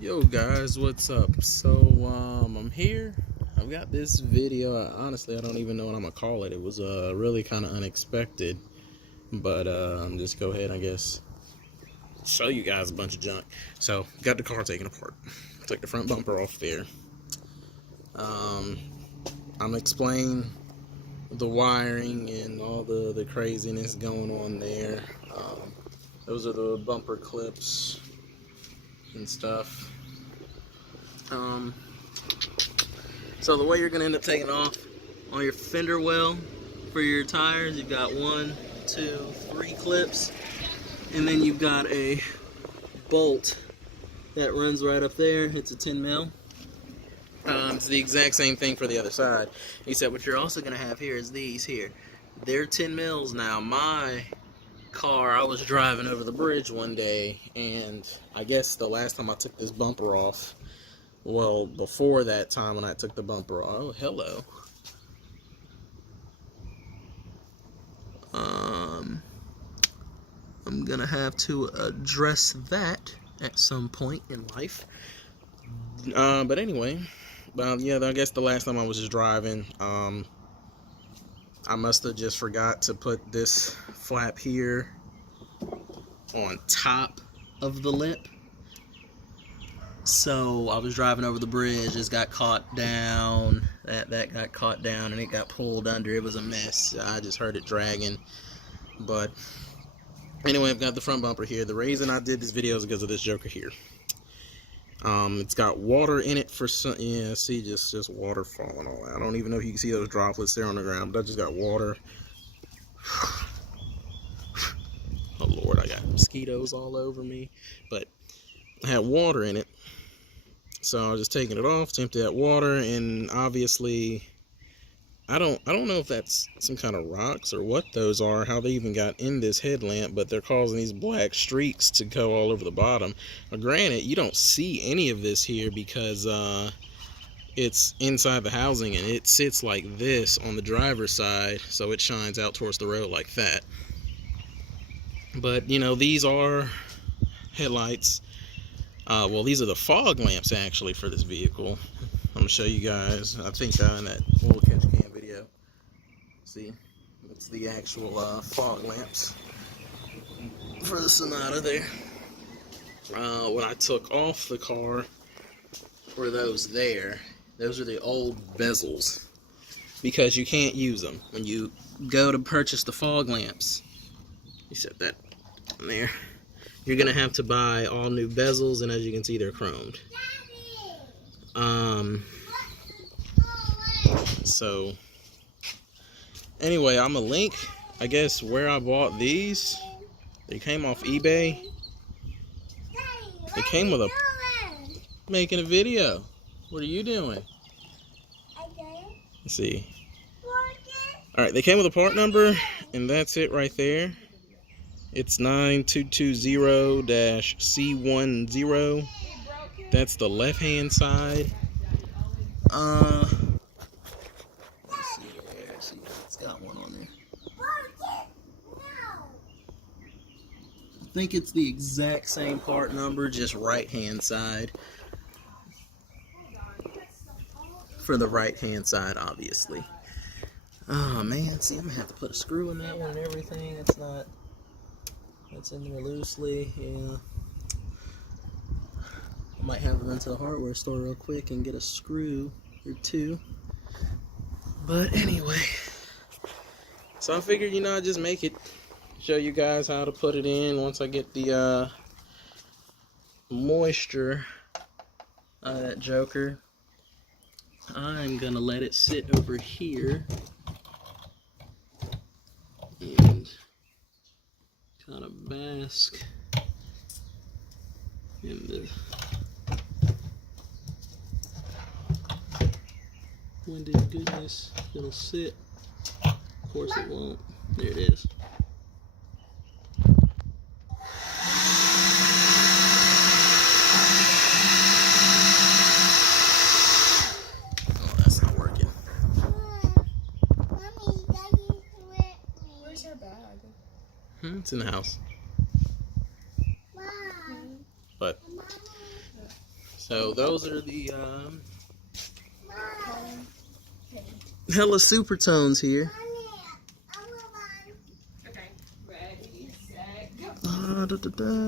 Yo guys, what's up? So I'm here. I've got this video. Honestly, I don't even know what I'm gonna call it. It was really kind of unexpected, but I'm just go ahead, I guess, show you guys a bunch of junk. So got the car taken apart. Took the front bumper off there. I'm gonna explain the wiring and all the craziness going on there. Those are the bumper clips and stuff. So the way you're gonna end up taking off on your fender well for your tires, you've got 1, 2, 3 clips, and then you've got a bolt that runs right up there. It's a 10 mil. It's the exact same thing for the other side, except what you're also gonna have here is these here. They're 10 mils now. My car, I was driving over the bridge one day, and I guess the last time I took this bumper off, well, before that time when I took the bumper off, oh, hello. I'm gonna have to address that at some point in life. But anyway, yeah, I guess the last time I was just driving, I must have just forgot to put this flap here on top of the lip. So I was driving over the bridge, just got caught down, that got caught down, and it got pulled under. It was a mess. I just heard it dragging. But anyway, I've got the front bumper here. The reason I did this video is because of this joker here. It's got water in it for some, yeah, see, just water falling all out. I don't even know if you can see those droplets there on the ground, but I just got water. Oh Lord, I got mosquitoes all over me. But I had water in it. So I was just taking it off to empty that water, and obviously I don't know if that's some kind of rocks or what those are, how they even got in this headlamp, but they're causing these black streaks to go all over the bottom. Now, granted, you don't see any of this here because it's inside the housing, and it sits like this on the driver's side, so it shines out towards the road like that. But you know, these are headlights. Well, these are the fog lamps actually for this vehicle. I'm gonna show you guys. I think in that little catch can video. See, it's the actual fog lamps for the Sonata there. When I took off the car, were those there? Those are the old bezels because you can't use them when you go to purchase the fog lamps. You set that in there. You're gonna have to buy all new bezels, and as you can see, they're chromed. So anyway, I'm gonna link, I guess, where I bought these. They came off eBay. They came with making a video. What are you doing? Let's see. Alright, they came with a part number, and that's it right there. It's 9220-C10. That's the left-hand side. Let's see here. See, it's got one on there. I think it's the exact same part number, just right-hand side. For the right-hand side, obviously. Oh man, see, I'm gonna have to put a screw in that one and everything. It's not. It's in there loosely, yeah. I might have to run to the hardware store real quick and get a screw or two. But anyway, so I figured, you know, I'd just make it, show you guys how to put it in once I get the moisture out of that joker. I'm gonna let it sit over here and kind of bask in the windy goodness. It'll sit. Of course it won't. There it is. Oh, that's not working. Where's her bag? It's in the house. But So those are the hella supertones here.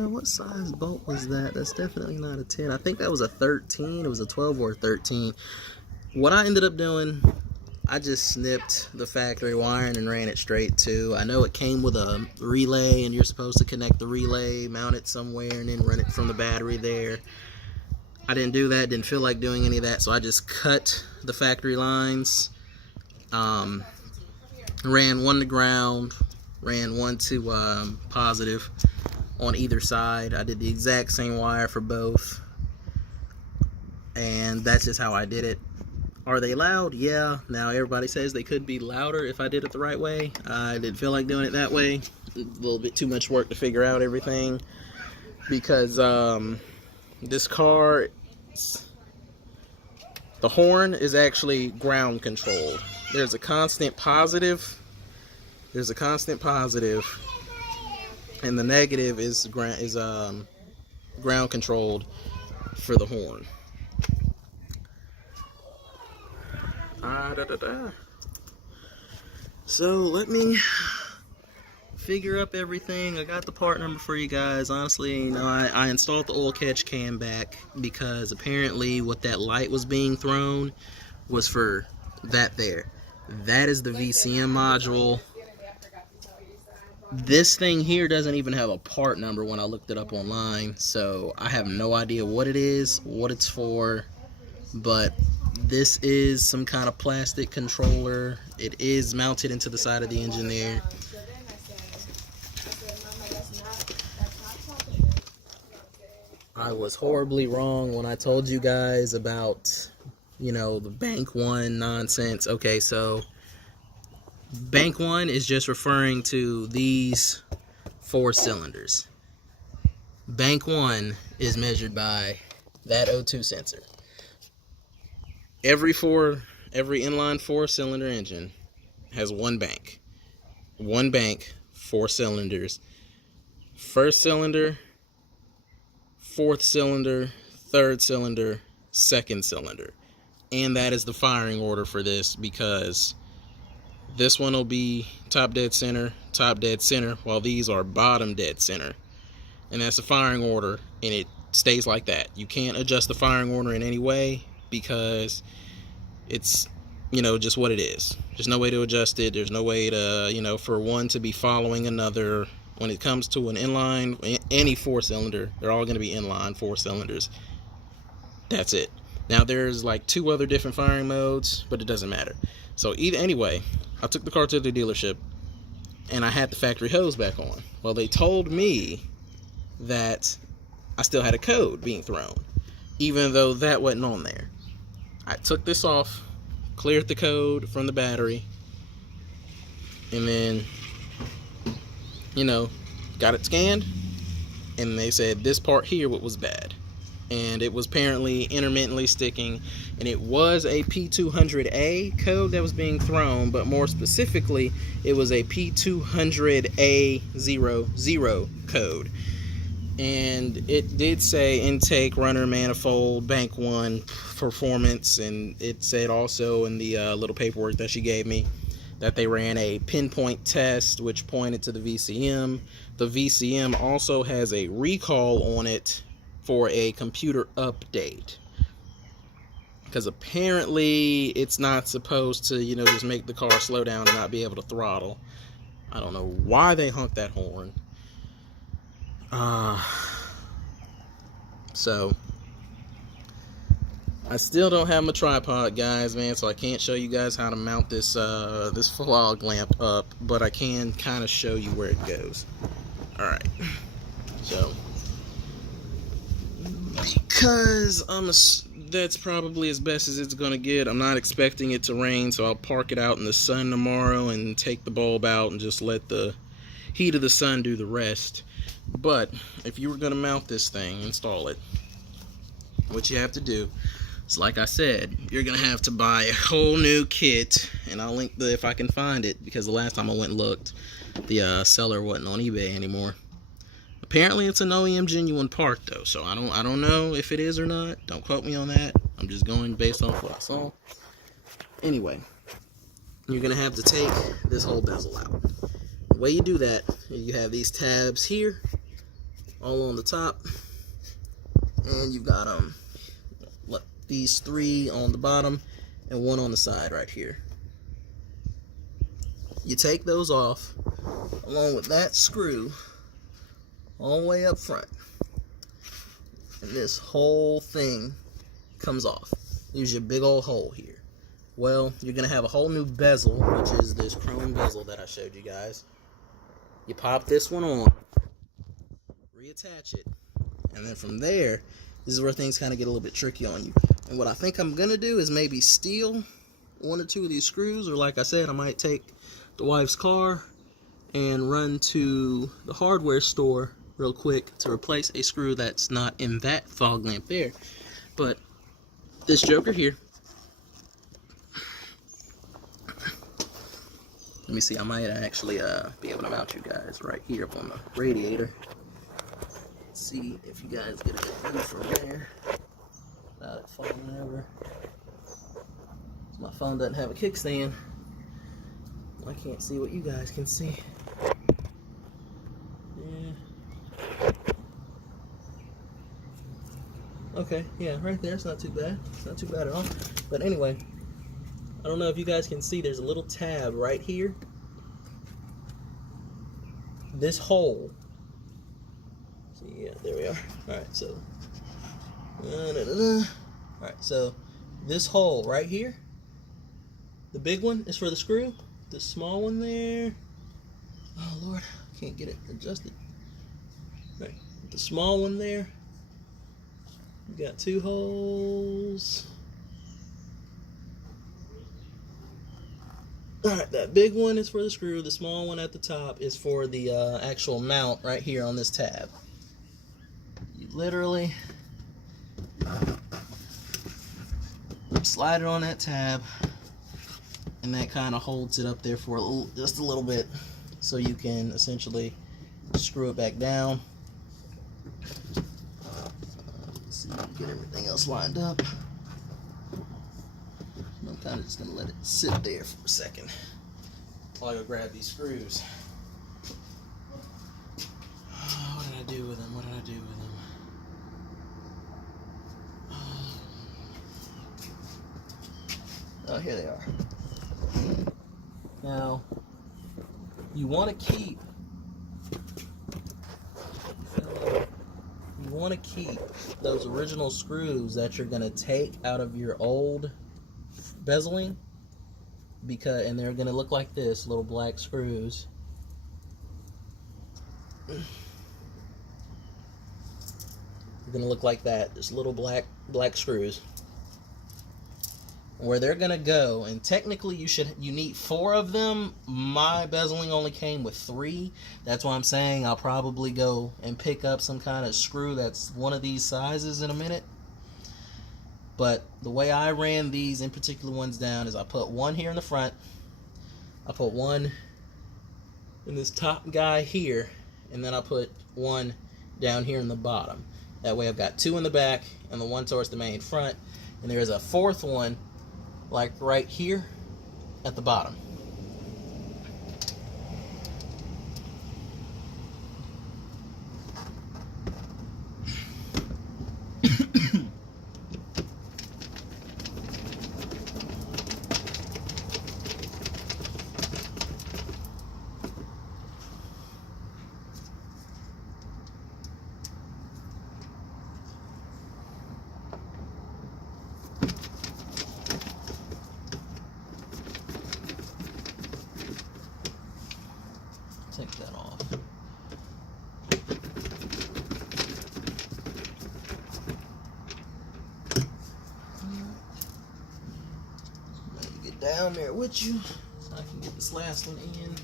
What size bolt was that? That's definitely not a 10. I think that was a 13. It was a 12 or a 13. What I ended up doing, I just snipped the factory wiring and ran it straight to. I know it came with a relay, and you're supposed to connect the relay, mount it somewhere, and then run it from the battery there. I didn't do that, didn't feel like doing any of that, so I just cut the factory lines, ran one to ground, ran one to positive on either side. I did the exact same wire for both, and that's just how I did it. Are they loud? Yeah. Now everybody says they could be louder if I did it the right way. I didn't feel like doing it that way. A little bit too much work to figure out everything, because this car, the horn is actually ground controlled. There's a constant positive, and the negative is ground controlled for the horn. So let me figure up everything. I got the part number for you guys. Honestly, you know, I installed the oil catch can back because apparently what that light was being thrown was for that there. That is the VCM module. This thing here doesn't even have a part number when I looked it up online, so I have no idea what it is, what it's for, but this is some kind of plastic controller. It is mounted into the side of the engine there. I was horribly wrong when I told you guys about, you know, the bank one nonsense. Okay, so bank one is just referring to these 4 cylinders. Bank one is measured by that O2 sensor. Every inline 4-cylinder engine has one bank. One bank, 4 cylinders. First cylinder, 4th cylinder, 3rd cylinder, 2nd cylinder. And that is the firing order for this, because this one will be top dead center, while these are bottom dead center. And that's the firing order, and it stays like that. You can't adjust the firing order in any way, because it's, you know, just what it is. There's no way to adjust it. There's no way to, you know, for one to be following another. When it comes to an inline, any 4-cylinder, they're all going to be inline 4 cylinders. That's it. Now there's like 2 other different firing modes, but it doesn't matter. So anyway, I took the car to the dealership, and I had the factory hose back on. Well, they told me that I still had a code being thrown, even though that wasn't on there. I took this off, cleared the code from the battery, and then, you know, got it scanned, and they said this part here what was bad, and it was apparently intermittently sticking, and it was a P200A code that was being thrown, but more specifically it was a P200A00 code, and it did say intake, runner, manifold, bank one, performance, and it said also in the little paperwork that she gave me that they ran a pinpoint test which pointed to the VCM. The VCM also has a recall on it for a computer update, because apparently it's not supposed to, you know, just make the car slow down and not be able to throttle. I don't know why they honked that horn. So I still don't have my tripod, guys, man, so I can't show you guys how to mount this this fog lamp up, but I can kind of show you where it goes. Alright, so because that's probably as best as it's gonna get. I'm not expecting it to rain, so I'll park it out in the sun tomorrow and take the bulb out and just let the heat of the sun do the rest. But if you were gonna mount this thing, install it, what you have to do is, like I said, you're gonna have to buy a whole new kit, and I'll link the, if I can find it, because the last time I went and looked, the seller wasn't on eBay anymore. Apparently it's an OEM genuine part though, so I don't know if it is or not. Don't quote me on that. I'm just going based off what I saw. Anyway, you're gonna have to take this whole bezel out. The way you do that, you have these tabs here, all on the top, and you've got these 3 on the bottom and 1 on the side right here. You take those off along with that screw all the way up front, and this whole thing comes off. There's your big old hole here. Well, you're gonna have a whole new bezel, which is this chrome bezel that I showed you guys. You pop this one on, reattach it, and then from there, this is where things kind of get a little bit tricky on you. And what I think I'm gonna do is maybe steal 1 or 2 of these screws, or like I said, I might take the wife's car and run to the hardware store real quick to replace a screw that's not in that fog lamp there. But this joker here, let me see, I might actually be able to mount you guys right here up on the radiator. See if you guys get a good view from there without it falling over. My phone doesn't have a kickstand. I can't see what you guys can see. Yeah. Okay, yeah, right there. It's not too bad. It's not too bad at all. But anyway, I don't know if you guys can see, there's a little tab right here. This hole. See, yeah, there we are. Alright, so. Alright, so this hole right here, the big one is for the screw. The small one there, oh Lord, I can't get it adjusted. Right, the small one there, you got 2 holes. Alright, that big one is for the screw. The small one at the top is for the actual mount right here on this tab. You literally slide it on that tab, and that kind of holds it up there for just a little bit, so you can essentially screw it back down. Let's see if we can get everything else lined up. I'm kind of just going to let it sit there for a second while I go grab these screws. What did I do with them? What did I do with them? Oh, here they are. Now, you want to keep those original screws that you're going to take out of your old bezeling, and they're going to look like this, little black screws. They're going to look like that, just little black screws. Where they're gonna go, and technically you need 4 of them. My bezeling only came with 3. That's why I'm saying I'll probably go and pick up some kind of screw that's one of these sizes in a minute. But the way I ran these in particular ones down is I put 1 here in the front, I put 1 in this top guy here, and then I put 1 down here in the bottom. That way I've got 2 in the back and the 1 towards the main front, and there is a 4th one like right here at the bottom. Take that off. Let me get down there with you so I can get this last one in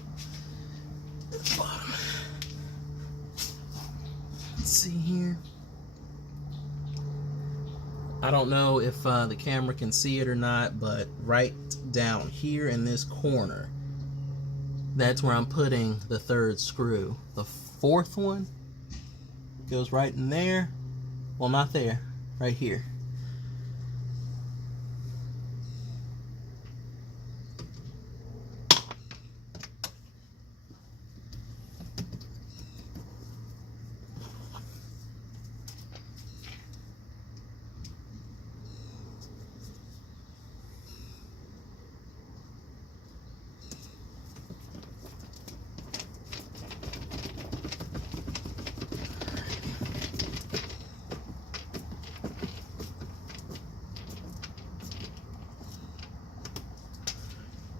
at the bottom. Let's see here. I don't know if the camera can see it or not, but right down here in this corner, that's where I'm putting the 3rd screw. The 4th one Goes right in there. Well, not there. Right here.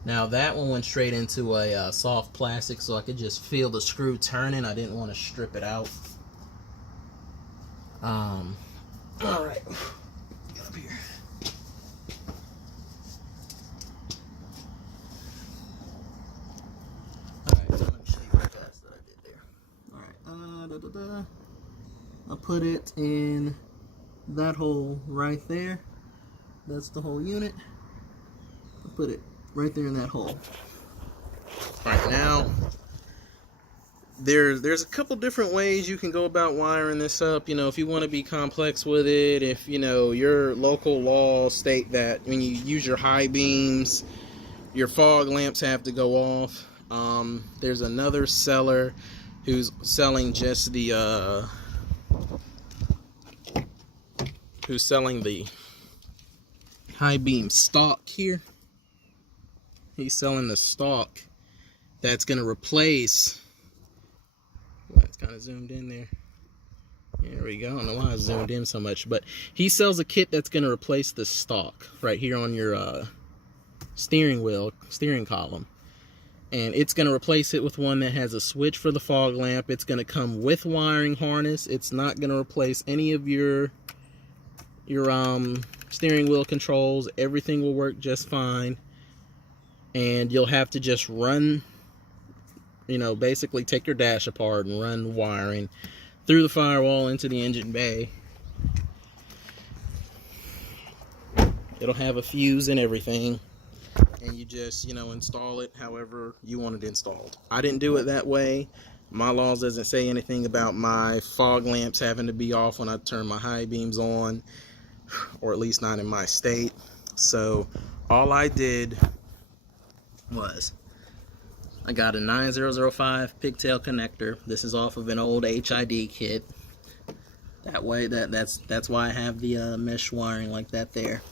Now that one went straight into a soft plastic, so I could just feel the screw turning. I didn't want to strip it out. All right, get up here. All right, so let me show you what fast that I did there. All right, I'll put it in that hole right there. That's the whole unit. I'll put it right there in that hole. All right, now there's a couple different ways you can go about wiring this up. You know, if you want to be complex with it, if you know your local laws state that when you use your high beams, your fog lamps have to go off. There's another seller who's selling just the high beam stock here. He's selling the stock that's going to replace. Well, it's kind of zoomed in there. There we go. I don't know why I zoomed in so much, but he sells a kit that's going to replace the stock right here on your steering column. And it's going to replace it with one that has a switch for the fog lamp. It's going to come with wiring harness. It's not going to replace any of your steering wheel controls. Everything will work just fine. And you'll have to just run, you know, basically take your dash apart and run wiring through the firewall into the engine bay. It'll have a fuse and everything. And you just, you know, install it however you want it installed. I didn't do it that way. My laws doesn't say anything about my fog lamps having to be off when I turn my high beams on, or at least not in my state. So all I did was I got a 9005 pigtail connector. This is off of an old HID kit. That way, that's why I have the mesh wiring like that there.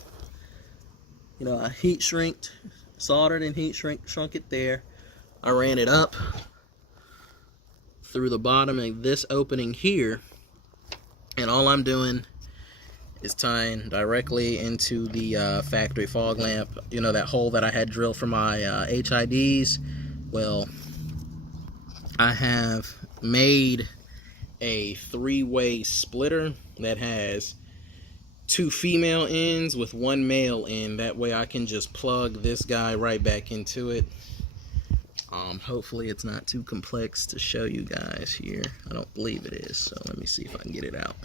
You know, I heat shrinked, soldered and heat shrunk it there. I ran it up through the bottom of this opening here, and all I'm doing is tying directly into the factory fog lamp. You know, that hole that I had drilled for my HIDs. Well, I have made a 3-way splitter that has 2 female ends with 1 male end. That way I can just plug this guy right back into it. Hopefully it's not too complex to show you guys here. I don't believe it is, so let me see if I can get it out.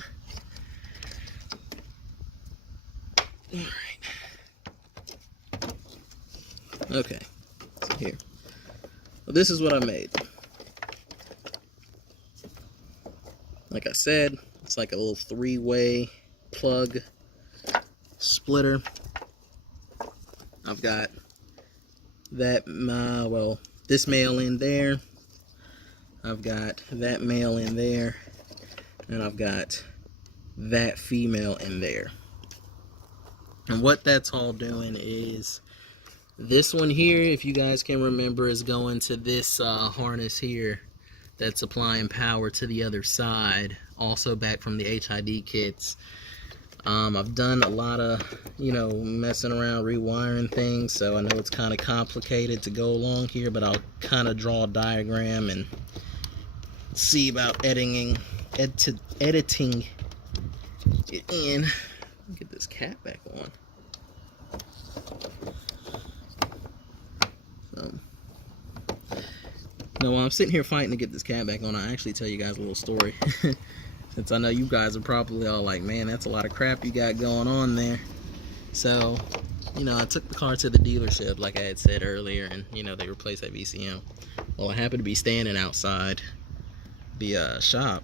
Alright. Okay, so here. Well, this is what I made. Like I said, it's like a little 3-way plug splitter. I've got that, well, this male in there. I've got that male in there. And I've got that female in there. And what that's all doing is, this one here, if you guys can remember, is going to this harness here that's applying power to the other side, also back from the HID kits. I've done a lot of, you know, messing around, rewiring things, so I know it's kind of complicated to go along here, but I'll kind of draw a diagram and see about editing it in. Get this cap back on. So, now while I'm sitting here fighting to get this cap back on, I'll actually tell you guys a little story. Since I know you guys are probably all like, man, that's a lot of crap you got going on there. So, you know, I took the car to the dealership, like I had said earlier, and, you know, they replaced that VCM. Well, I happened to be standing outside the shop,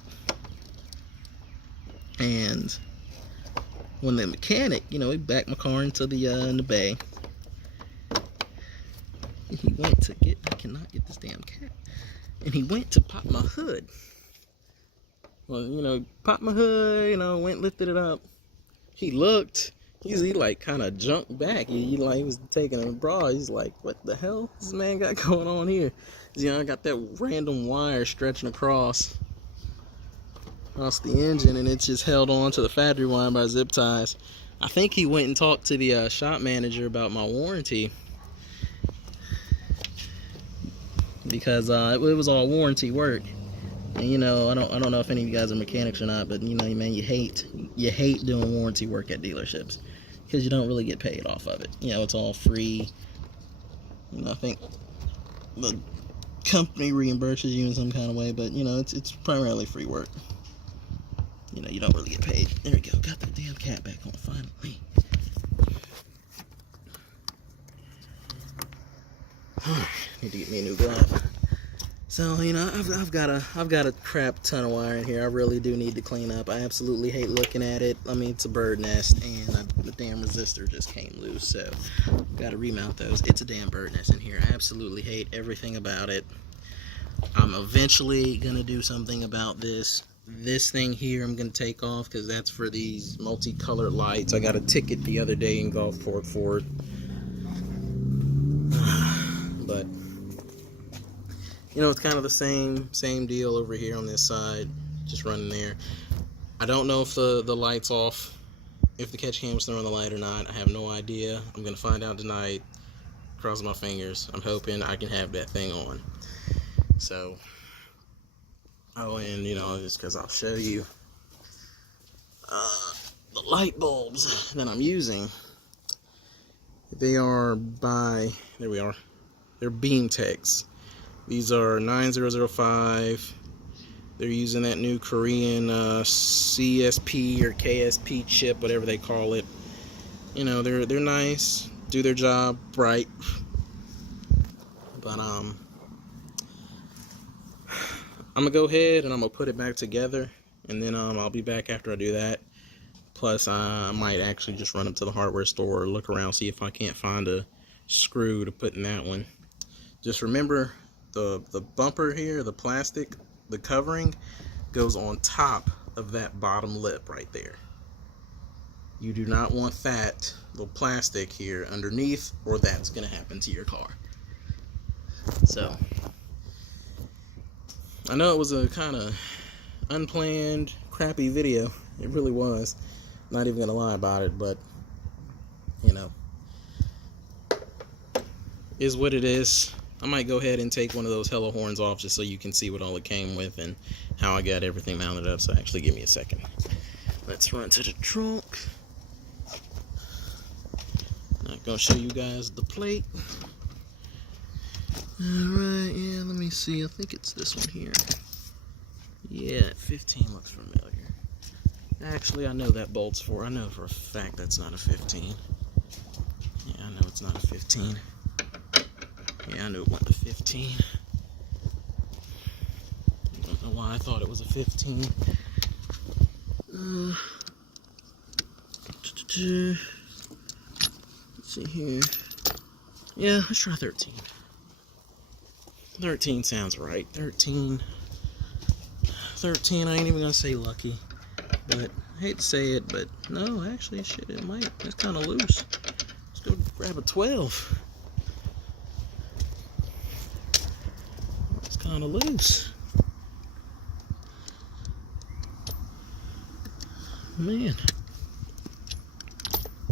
And when the mechanic, you know, he backed my car into the in the bay, and he went to get, I cannot get this damn cat, and he went to pop my hood. Well, you know, popped my hood, you know, went, lifted it up. He looked, he like kind of jumped back. He like, he was taking a bra. He's like, what the hell this man got going on here? You know, I got that random wire stretching across the engine, and it's just held on to the factory wire by zip ties. I think he went and talked to the shop manager about my warranty, because it was all warranty work. And you know, I don't know if any of you guys are mechanics or not, but you know, man, you hate doing warranty work at dealerships because you don't really get paid off of it. You know, it's all free. You know, I think the company reimburses you in some kind of way, but you know, it's primarily free work. You know, you don't really get paid. There we go. Got that damn cat back on finally. Need to get me a new glove. So, you know, I've got a crap ton of wire in here. I really do need to clean up. I absolutely hate looking at it. I mean, it's a bird nest, and the damn resistor just came loose, so got to remount those. It's a damn bird nest in here. I absolutely hate everything about it. I'm eventually gonna do something about this. This thing here I'm gonna take off because that's for these multicolored lights. I got a ticket the other day in Gulfport for it. But you know, it's kind of the same deal over here on this side, just running there. I don't know if the light's off, if the catch cam's throwing the light or not. I have no idea. I'm gonna find out tonight. Cross my fingers. I'm hoping I can have that thing on. So, oh, and you know, just because I'll show you the light bulbs that I'm using. They are by, there we are. They're Beam Techs. These are 9005. They're using that new Korean CSP or KSP chip, whatever they call it. You know, they're nice, do their job bright. But I'm gonna go ahead and I'm gonna put it back together, and then I'll be back after I do that. Plus, I might actually just run up to the hardware store, look around, see if I can't find a screw to put in that one. Just remember, the bumper here, the plastic, the covering goes on top of that bottom lip right there. You do not want that little plastic here underneath, or that's gonna happen to your car. So, I know it was a kind of unplanned, crappy video. It really was. Not even gonna lie about it, but you know, is what it is. I might go ahead and take one of those Hello horns off just so you can see what all it came with and how I got everything mounted up. So actually, give me a second. Let's run to the trunk. Not gonna show you guys the plate. Alright, yeah, let me see. I think it's this one here. Yeah, 15 looks familiar. Actually, I know that bolt's for. I know for a fact that's not a 15. Yeah, I know it's not a 15. Yeah, I knew it wasn't a 15. I don't know why I thought it was a 15. Let's see here. Yeah, let's try 13. 13 sounds right. 13, I ain't even gonna say lucky. But I hate to say it, but no, actually, shit, it might. It's kind of loose. Let's go grab a 12. It's kind of loose. Man.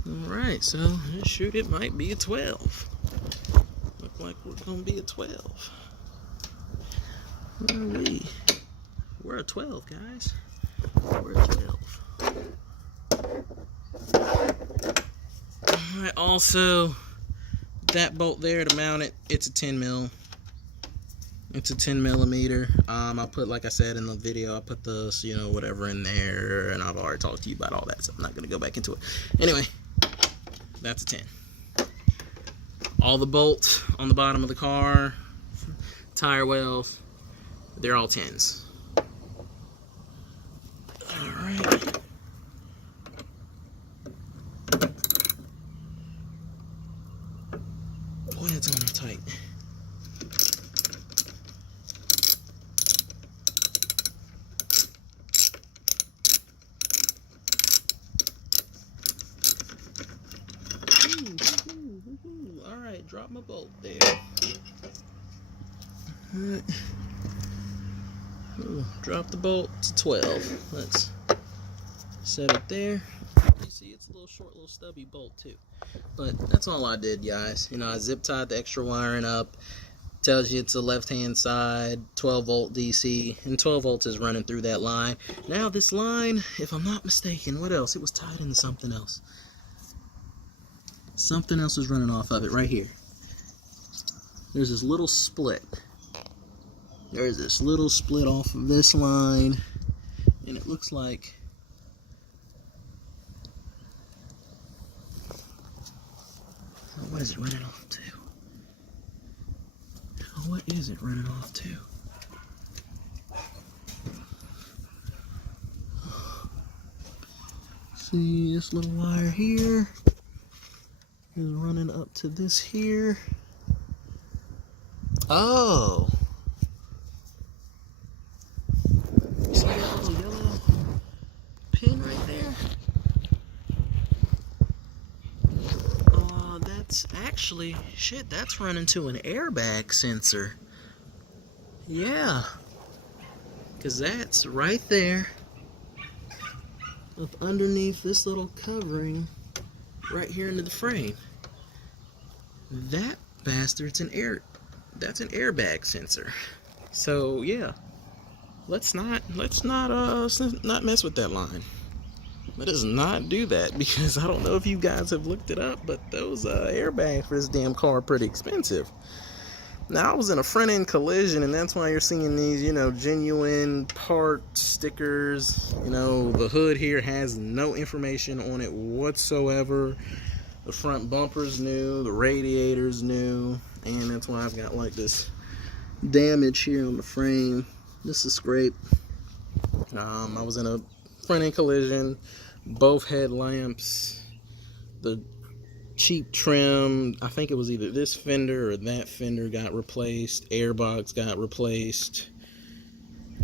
Alright, so shoot, it might be a 12. Look like we're gonna be a 12. Where are we? We're a 12, guys. We're a 12. Alright, also, that bolt there to mount it, it's a 10 mil. It's a 10 millimeter. I put, like I said in the video, I put the, you know, whatever in there, and I've already talked to you about all that, so I'm not going to go back into it. Anyway, that's a 10. All the bolts on the bottom of the car, tire wells, they're all 10s. Alright. boy, that's on there tight. Alright, drop my bolt there. Alright. Drop the bolt to 12. Let's set it there. You see, it's a little short, little stubby bolt too. But that's all I did, guys. You know, I zip tied the extra wiring up. Tells you it's the left-hand side, 12 volt DC, and 12 volts is running through that line. Now this line, if I'm not mistaken, what else? It was tied into something else. Something else is running off of it right here. There's this little split. There's this little split off of this line, and it looks like what is it running off to? What is it running off to? See, this little wire here is running up to this here. Oh! You see that little yellow pin right there? That's actually, shit, that's running to an airbag sensor. Yeah. Because that's right there. Up underneath this little covering right here into the frame. That bastard's that's an airbag sensor. So yeah, let's not mess with that line. Let us not do that, because I don't know if you guys have looked it up, but those airbags for this damn car are pretty expensive. Now, I was in a front end collision, and that's why you're seeing these, you know, genuine part stickers. You know, the hood here has no information on it whatsoever. The front bumper's new, the radiator's new, and that's why I've got like this damage here on the frame. This is scraped. I was in a front end collision, both headlamps, the cheap trim, I think it was either this fender or that fender got replaced, airbox got replaced,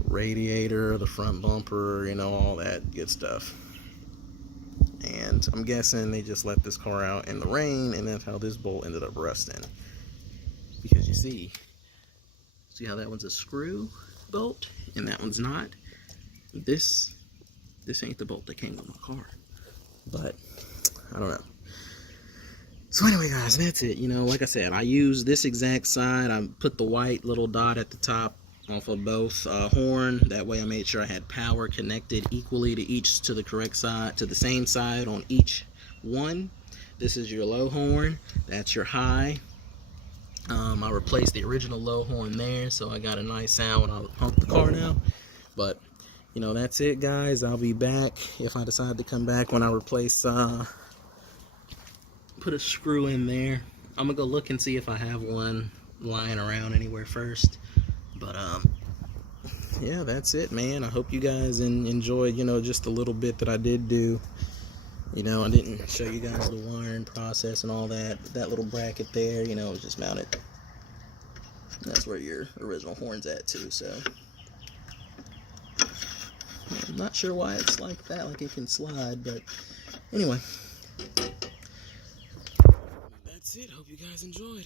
radiator, the front bumper, you know, all that good stuff. And I'm guessing they just let this car out in the rain, and that's how this bolt ended up rusting. Because you see how that one's a screw bolt and that one's not? This ain't the bolt that came with my car. But I don't know. So anyway, guys, that's it. You know, like I said, I used this exact side. I put the white little dot at the top off of both horn. That way I made sure I had power connected equally to the correct side, to the same side on each one. This is your low horn. That's your high. I replaced the original low horn there, so I got a nice sound when I pump the car now. But, you know, that's it, guys. I'll be back if I decide to come back when I replace, put a screw in there. I'm gonna go look and see if I have one lying around anywhere first. But, yeah, that's it, man. I hope you guys enjoyed, you know, just a little bit that I did do. You know, I didn't show you guys the wiring process and all that. That little bracket there, you know, is just mounted. That's where your original horn's at too, so. I'm not sure why it's like that, like it can slide, but anyway. That's it. Hope you guys enjoyed.